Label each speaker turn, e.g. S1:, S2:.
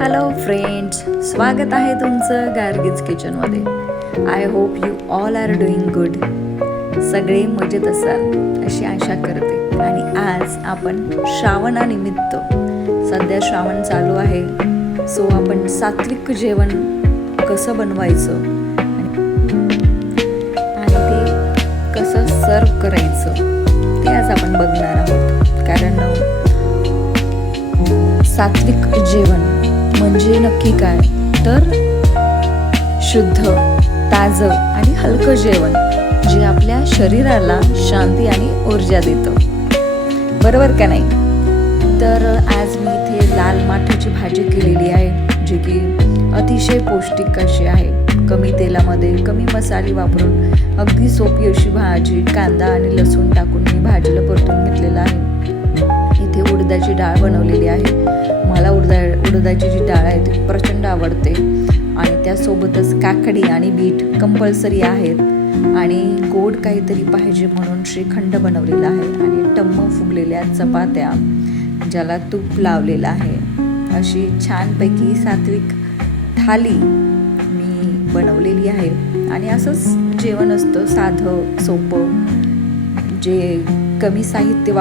S1: Hello friends स्वागत आहे तुमचं गार्गीज किचनमध्ये I hope you all are doing good सगळे मजेत असाल अशी आशा करते. आणि आज आपण श्रावणानिमित्त सध्या श्रावण चालू आहे. सो आपण सात्विक जेवण कसं बनवायचं? आणि ते कसं सर्व करायचं? ते आज आपण बघणार आहोत. कारण सात्विक जेवण म्हणजे नक्की काय? तर शुद्ध ताजं आणि हलकं जेवण जे आपल्या शरीराला शांती आणि ऊर्जा देतं. बरोबर का नाही? तर आज मी इथे लाल माठाची भाजी केलेली आहे जी की अतिशय पौष्टिक अशी आहे. कमी तेलामध्ये कमी मसाले वापरून अगदी सोपी अशी भाजी कांदा आणि लसूण टाकून मी भाजीला परतून घेतलेलं आहे. इथे उडदाची डाळ बनवलेली आहे. उडदाची जी डाळ आहे ती प्रचंड आवडते. आणि त्यासोबतच काकडी आणि बीट कंपल्सरी आहेत. आणि गोड काहीतरी पाहिजे म्हणून श्रीखंड बनवलेला आहे. आणि टम्म फुगलेल्या चपात्या ज्याला तूप लावलेलं आहे. अशी छानपैकी सात्विक थाली मी बनवलेली आहे. आणि असंच जेवण असतं साधं सोपं. जे कमी साहित्य